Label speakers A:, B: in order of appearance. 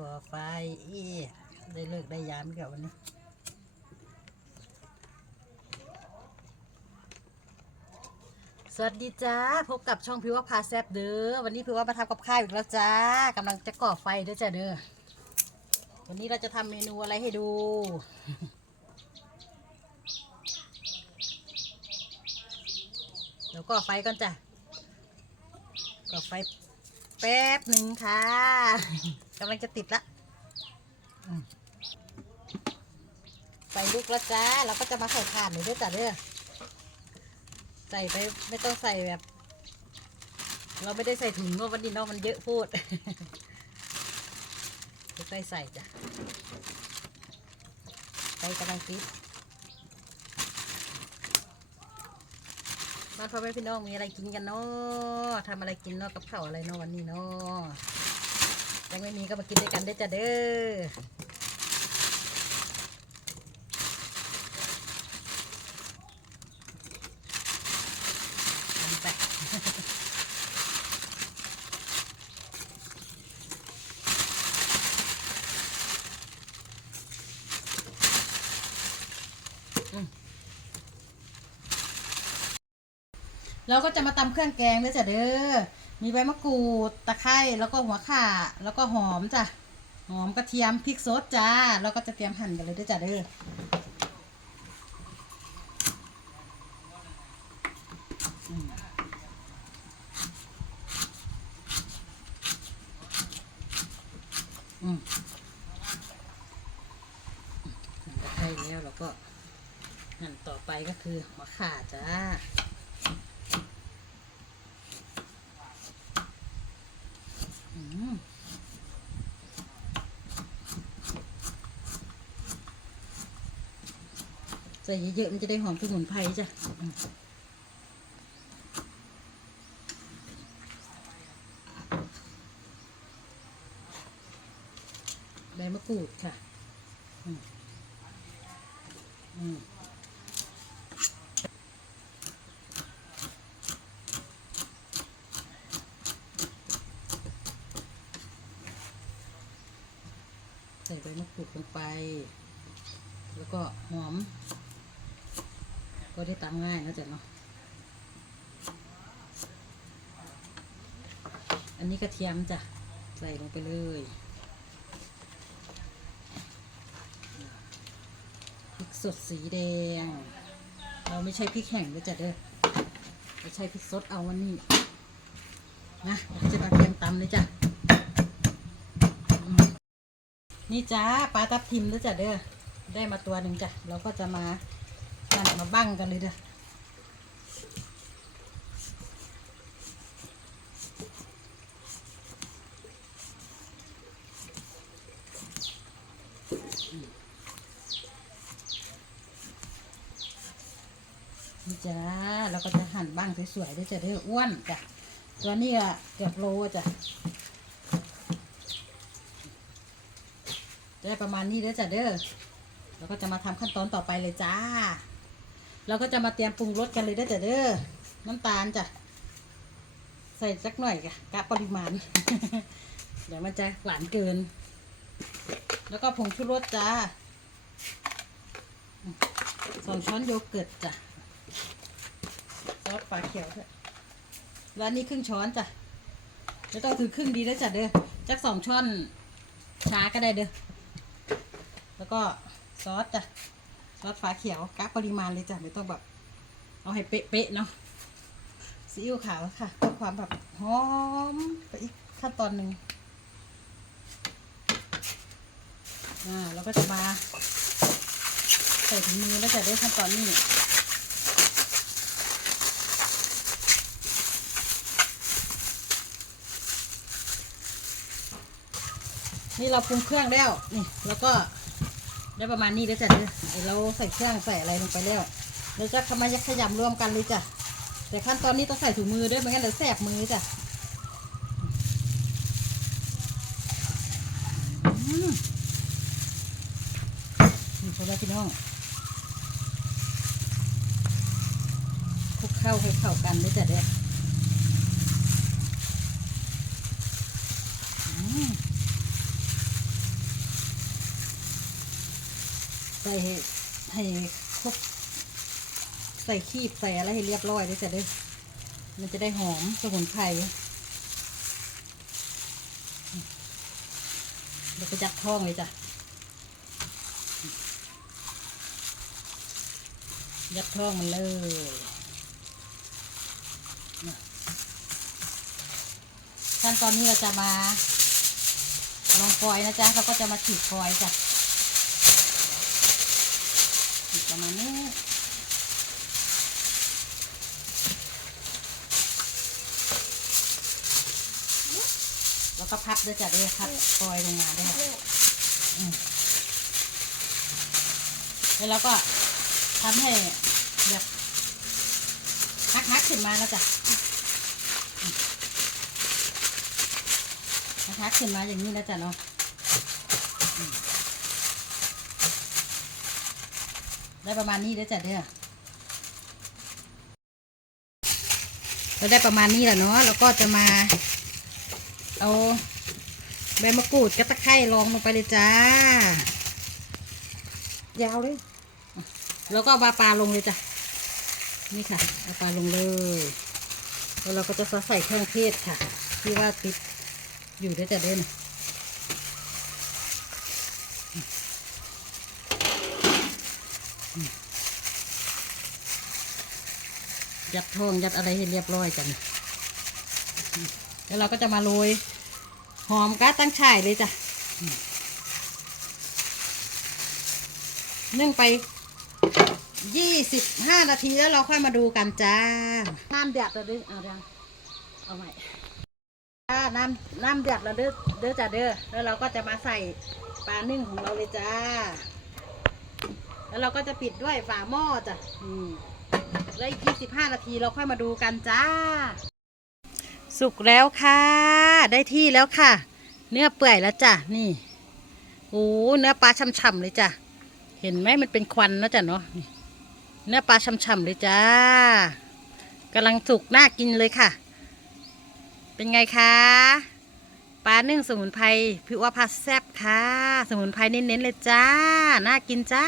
A: ก่อไฟอีได้เลิกได้ยามกับวันนี้สวัสดีจ้าพบกับช่องพิวว่าพาแซบเด้อวันนี้พิวว่ามาทำกับข้าวอีกแล้วจ้ากำลังจะก่อไฟเด้อจ้าเด้อวันนี้เราจะทำเมนูอะไรให้ดูเดี๋ยวก่อไฟก่อนจ้ะก่อไฟ แป๊บหนึ่งค่ะกำลังจะติดละอืมไฟลุกแล้วจ้าเราก็จะมาใส่ถ่านเลยเด้อจ้ะเด้อใส่ไปไม่ต้องใส่แบบ เราไม่ได้ใส่ถุงเนอะวันนี้เนอะมันเยอะพูดไม่ใส่ใส่จ้ะไปกำลังติด มาพ่อแม่พี่น้องมีอะไรกินกันเนาะทำอะไรกินเนาะกับข้าวอะไรเนาะวันนี้เนาะยังไม่มีก็มากินด้วยกันได้จ้ะเด้อ ทำไป อืม เราก็จะมาตำเครื่องแกงด้วยจ้ะเด้อ มีใบมะกรูด ตะไคร้แล้วก็หัวข่า แล้วก็หอมจ้ะ หอมกระเทียมพริกสดจ้า เราก็จะเตรียมหั่นกันเลยด้วยจ้ะเด้ออืมหั่นตะไคร้แล้วเราก็หั่นต่อไปก็คือหัวข่าจ้า อืม ใส่เยอะๆมันจะได้หอมสมุนไพรจ้ะใบมะกรูดค่ะ อืมอืมใส่ใบมะกรูดลงไป แล้วก็หอม ก็ได้ตามง่ายนะจ๊ะเนาะ อันนี้กระเทียมจ้ะ ใส่ลงไปเลยพริกสดสีแดง เราไม่ใช่พริกแห้งด้วยจ้ะเด้อเราใช้พริกสดเอาวันนี้นะจะมาเตรียมตำเลยจ้ะ นี่จ้าปลาทับทิมด้วยจ้ะเด้อ ได้มาตัวหนึ่งจ้ะ เราก็จะมา นั่นมาบั้งกันเลยเด้อนี่จ้าเราก็จะหั่นบ้างสวยๆด้วยจะได้อ้วนจ้ะตัวนี้อะเกือบโลจ้ะจะได้ประมาณนี้เด้อจ้ะเด้อเราก็จะมาทำขั้นตอนต่อไปเลยจ้า เราก็จะมาเตรียมปรุงรสกันเลยเด้อจ้ะเด้อน้ำตาลจ้ะใส่สักหน่อยค่ะกะปริมาณ เดี๋ยวมันจะหวานเกิน แล้วก็ผงชูรสจ้าสองช้อนโยเกิร์ตจ้ะซอสปลาเขียวด้วยแล้วนนี้ครึ่งช้อนจ้ะไม่ต้องถือครึ่งดีแล้วจ้ะเด้อจักสองช้อนช้าก็ได้เด้อแล้วก็ซอสจ้ะ ซอสฝาเขียวกะปริมาณเลยจ้ะไม่ต้องแบบ เอาให้เป๊ะๆเนาะซีอิ๊วขาวค่ะเพื่อความแบบหอมไปอีกขั้นตอนหนึ่งอ่าเราก็จะมาใส่ถุงมือแล้วจะได้ขั้นตอนนี้นี่เราปรุงเครื่องแล้ว นี่ แล้วก็ได้ประมาณนี้แล้วจ้ะเด้อ เราใส่เครื่องใส่อะไรลงไปแล้วเราจะทำมาจะขยำรวมกันเลยจ้ะแต่ขั้นตอนนี้ต้องใส่ถุงมือด้วยไม่งั้นเดี๋ยวแสบมือจ้ะนี่พอแล้วพี่น้องคลุกเข้าให้เข้ากันเลยจ้ะเด้ออืม ใส่ให้ให้พวกใส่คีบใส่อะไรให้เรียบร้อยด้วยจะเด้มันจะได้หอมสมุนไพรเดี๋ยวไปจัดท้องเลยจ้ะยัดท้องมันเลยเนี่ยขั้นตอนนี้เราจะมาลองฟอยนะจ๊ะเราก็จะมาฉีดฟอยจ้ะ ประมาณนี้แล้วก็พับด้วยจ้ะด้วยพับฟอยล์ลงมาด้วยอืมแล้วเราก็ทำให้แบบฮักๆขึ้นมาแล้วจ้ะอืมฮักๆขึ้นมาอย่างนี้แล้วจ้ะเนาะ ได้ประมาณนี้เด้อจ้ะเด้อเราได้ประมาณนี้แหละเนาะแล้วก็จะมา เอาใบมะกรูดกับตะไคร้ลองลงไปเลยจ้า ยาวเลย แล้วก็าปลาปลาลงเลยจ้ะ นี่ค่ะเอาปลาลงเลย แล้วเราก็จะใส่เครื่องเทศค่ะ ที่ว่าติดอยู่เด้อจ้ะเด้อน ยัดทองยัดอะไรให้เรียบร้อยจังแล้วเราก็จะมาโรยหอมก้าตั้งฉ่ายเลยจ้ะนึ่งไปยี่สิบห้านาทีแล้วเราค่อยมาดูกันจ้า น้ำเดือดแล้วเด้อเอาเดี๋ยวเอาใหม่จ้าน้ำน้ำเดือดแล้วเด้อเด้อจ้ะเด้อแล้วเราก็จะมาใส่ปลานึ่งของเราเลยจ้า แล้วเราก็จะปิดด้วยฝาหม้อจ้ะอืม แล้วอีก25 นาทีเราค่อยมาดูกันจ้า สุกแล้วค่ะ ได้ที่แล้วค่ะ เนื้อเปื่อยแล้วจ้ะนี่โอ้เนื้อปลาช่ำๆเลยจ้ะเห็นไหมมันเป็นควันแล้วจ้ะเนาะเนื้อปลาช่ำๆเลยจ้ากำลังสุกน่ากินเลยค่ะ เป็นไงคะปลานึ่งสมุนไพรพี่ว่าผัดแซบค่ะ สมุนไพรเน้นๆเลยจ้า น่ากินจ้า